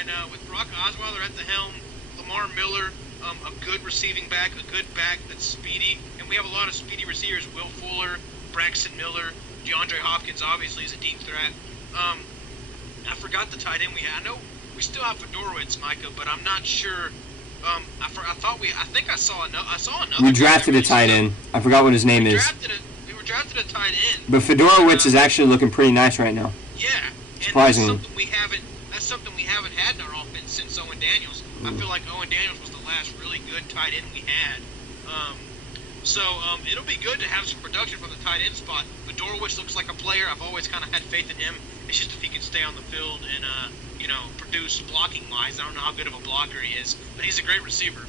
And with Brock Osweiler at the helm, Lamar Miller, a good receiving back, a good back that's speedy, and we have a lot of speedy receivers. Will Fuller, Braxton Miller, DeAndre Hopkins obviously is a deep threat. I forgot the tight end we had. I know we still have Fedorowicz, Micah, but I'm not sure. I think I saw another. We drafted a tight end. I forgot what his name is. We drafted a tight end. But Fedorowicz is actually looking pretty nice right now. Yeah, surprisingly. And that's something we haven't had in our offense since Owen Daniels. I feel like Owen Daniels was the last really good tight end we had. So it'll be good to have some production from the tight end spot. Fedorowicz looks like a player. I've always kind of had faith in him. It's just if he can stay on the field and produce blocking wise. I don't know how good of a blocker he is, but he's a great receiver.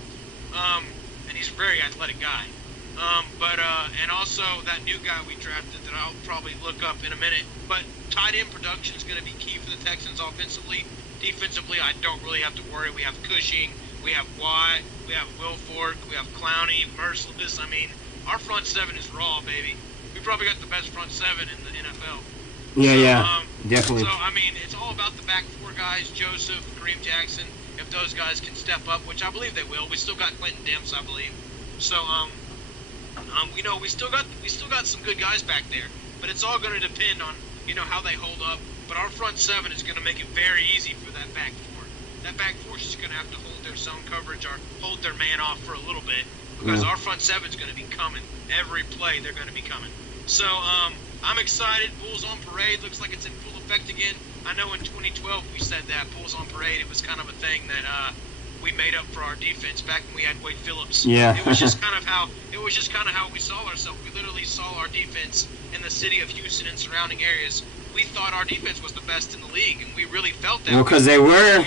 And he's a very athletic guy. And also that new guy we drafted that I'll probably look up in a minute. But tight end production is going to be key for the Texans offensively. Defensively, I don't really have to worry. We have Cushing, we have Watt, we have Wilfork, we have Clowney, Merciless. I mean, our front seven is raw, baby. We probably got the best front seven in the NFL. Yeah, definitely. So, I mean, it's all about the back four guys, Joseph, Kareem Jackson, if those guys can step up, which I believe they will. We still got Clinton Demps, I believe. So, we still got some good guys back there, but it's all going to depend on, how they hold up. But our front seven is going to make it very easy for that back four. That back four is just going to have to hold their zone coverage or hold their man off for a little bit because our front seven is going to be coming. Every play, they're going to be coming. So, I'm excited. Bulls on Parade looks like it's in full effect again. I know in 2012 we said that Bulls on Parade. It was kind of a thing that we made up for our defense back when we had Wade Phillips. Yeah. It was just kind of how we saw ourselves. We literally saw our defense in the city of Houston and surrounding areas. We thought our defense was the best in the league, and we really felt that. Well, because they were.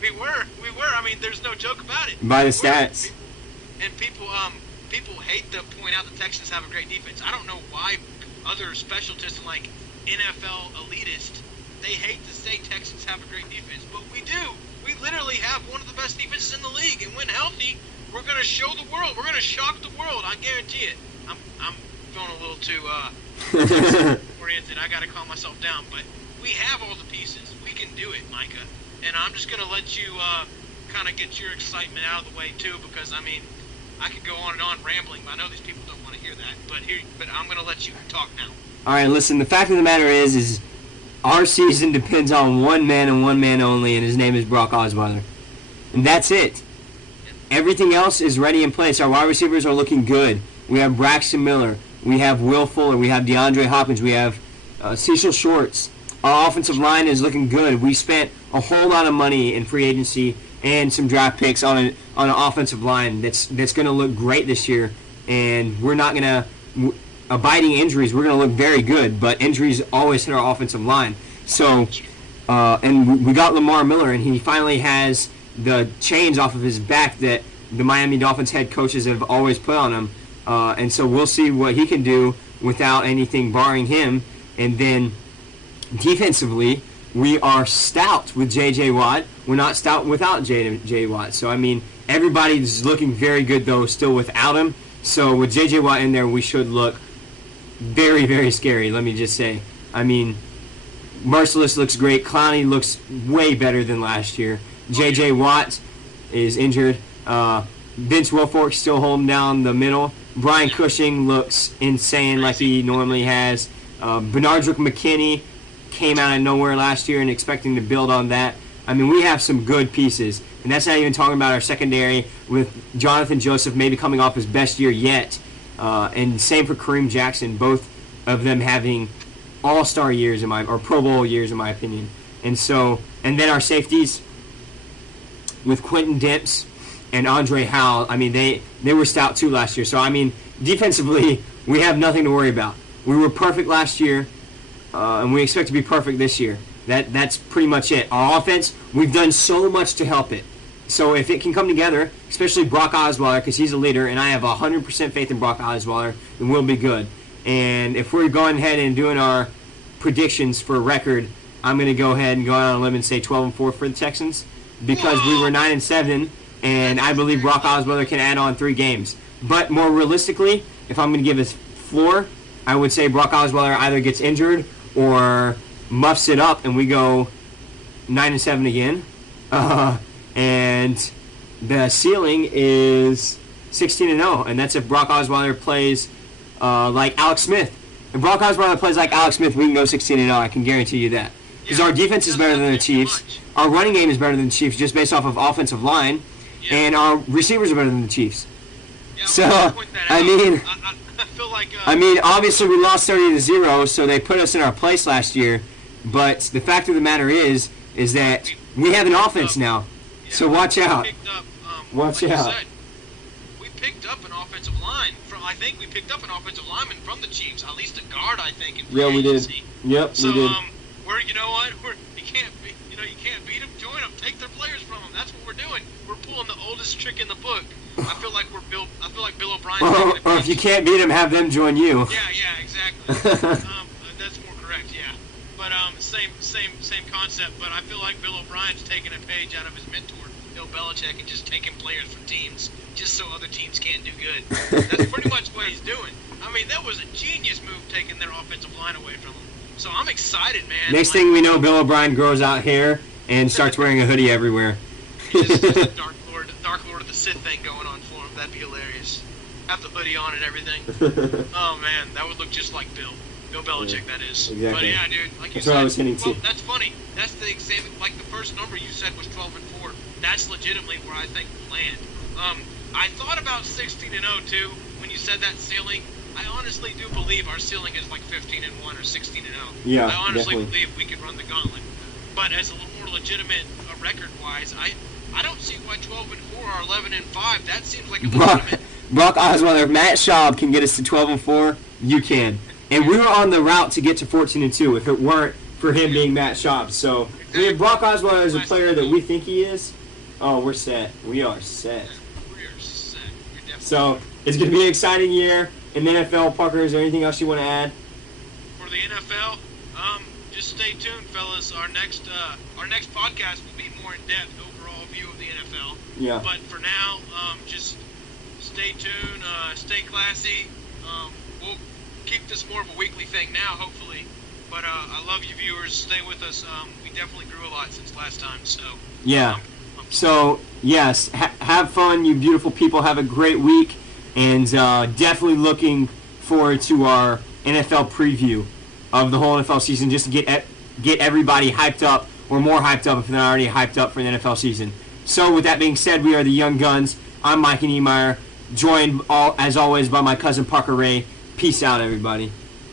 We were. I mean, there's no joke about it. By the stats. And people hate to point out the Texans have a great defense. I don't know why other specialists like NFL elitists, they hate to say Texans have a great defense, but we do. We literally have one of the best defenses in the league, and when healthy, we're going to show the world. We're going to shock the world. I guarantee it. I'm feeling a little too oriented. I got to calm myself down, but we have all the pieces. We can do it, Micah. And I'm just going to let you kind of get your excitement out of the way too, because I mean, I could go on and on rambling, but I know these people don't want to hear that. But I'm going to let you talk now. All right, listen. The fact of the matter is our season depends on one man and one man only, and his name is Brock Osweiler, and that's it. Everything else is ready in place. Our wide receivers are looking good. We have Braxton Miller. We have Will Fuller. We have DeAndre Hopkins. We have Cecil Shorts. Our offensive line is looking good. We spent a whole lot of money in free agency and some draft picks on an offensive line that's going to look great this year. And we're not going to, abiding injuries, we're going to look very good. But injuries always hit our offensive line. So, and we got Lamar Miller, and he finally has the chains off of his back that the Miami Dolphins head coaches have always put on him. And so we'll see what he can do without anything barring him. And then defensively, we are stout with J.J. Watt. We're not stout without J.J. Watt. So, I mean, everybody's looking very good, though, still without him. So with J.J. Watt in there, we should look very, very scary, let me just say. I mean, Merciless looks great. Clowney looks way better than last year. J.J. Watt is injured. Vince Wilfork still holding down the middle. Brian Cushing looks insane like he normally has. Bernardrick McKinney came out of nowhere last year and expecting to build on that. I mean, we have some good pieces. And that's not even talking about our secondary with Jonathan Joseph maybe coming off his best year yet. And same for Kareem Jackson, both of them having all-star years or Pro Bowl years in my opinion. And then our safeties with Quentin Demps and Andre Howell, I mean, they were stout too last year. So, I mean, defensively, we have nothing to worry about. We were perfect last year, and we expect to be perfect this year. That's pretty much it. Our offense, we've done so much to help it. So if it can come together, especially Brock Osweiler, because he's a leader, and I have 100% faith in Brock Osweiler, then we'll be good. And if we're going ahead and doing our predictions for a record, I'm going to go ahead and go out on a limb and say 12-4 for the Texans, because we were 9-7, and I believe Brock Osweiler can add on 3 games. But more realistically, if I'm going to give a floor, I would say Brock Osweiler either gets injured or muffs it up, and we go 9-7 again. And the ceiling is 16-0, and that's if Brock Osweiler plays like Alex Smith. If Brock Osweiler plays like Alex Smith, we can go 16-0. I can guarantee you that. Because our defense is better than the Chiefs. Our running game is better than the Chiefs just based off of offensive line. And our receivers are better than the Chiefs. So, I feel like... obviously we lost 30-0, so they put us in our place last year. But the fact of the matter is that we have an offense now. So watch out. Watch out. We picked up an offensive line. I think we picked up an offensive lineman from the Chiefs, at least a guard, I think. Yeah, we did. Yep, so, we did. You know what? You can't beat them. Join them. Take their players from them. That's what we're doing. We're pulling the oldest trick in the book. I feel like Bill O'Brien. Or if you can't beat them, have them join you. Yeah, exactly. That's more correct. Yeah, but same concept. But I feel like Bill O'Brien's taking a page out of his mentor, Bill Belichick, and just taking players from teams just so other teams can't do good. That's pretty much what he's doing. I mean, that was a genius move, taking their offensive line away from them. So I'm excited, man. Next thing we know, Bill O'Brien grows out hair and starts wearing a hoodie everywhere. Just a Dark Lord of the Sith thing going on for him. That'd be hilarious. Have the hoodie on and everything. Oh man, that would look just like Bill Belichick. That is. Exactly. But yeah, dude, like you that's said, what I was hinting to. Well, that's funny. That's the same. Like the first number you said was 12-4. That's legitimately where I think we'll land. I thought about 16-0 too when you said that ceiling. I honestly do believe our ceiling is like 15-1 or 16-0. Yeah, I honestly definitely. believe we could run the gauntlet. But as a little more legitimate record-wise, I don't see why 12-4 or 11-5. That seems like a legitimate. Brock Osweiler, if Matt Schaub can get us to 12-4, you can. And we were on the route to get to 14-2 if it weren't for him being Matt Schaub. So if Brock Osweiler is a player that we think he is, oh, we're set. We are set. We are set. So it's going to be an exciting year in the NFL. Parker, is there anything else you want to add? For the NFL, just stay tuned, fellas. Our next podcast will be more in-depth overall view of the NFL. Yeah. But for now, just stay tuned, stay classy. We'll keep this more of a weekly thing now, hopefully. But I love you viewers. Stay with us. We definitely grew a lot since last time. So yeah. So yes, have fun, you beautiful people. Have a great week, and definitely looking forward to our NFL preview of the whole NFL season, just to get everybody hyped up, or more hyped up if they're not already hyped up for the NFL season. So with that being said, we are the Young Guns. I'm Mike Niemeyer, joined as always by my cousin Parker Ray. Peace out, everybody.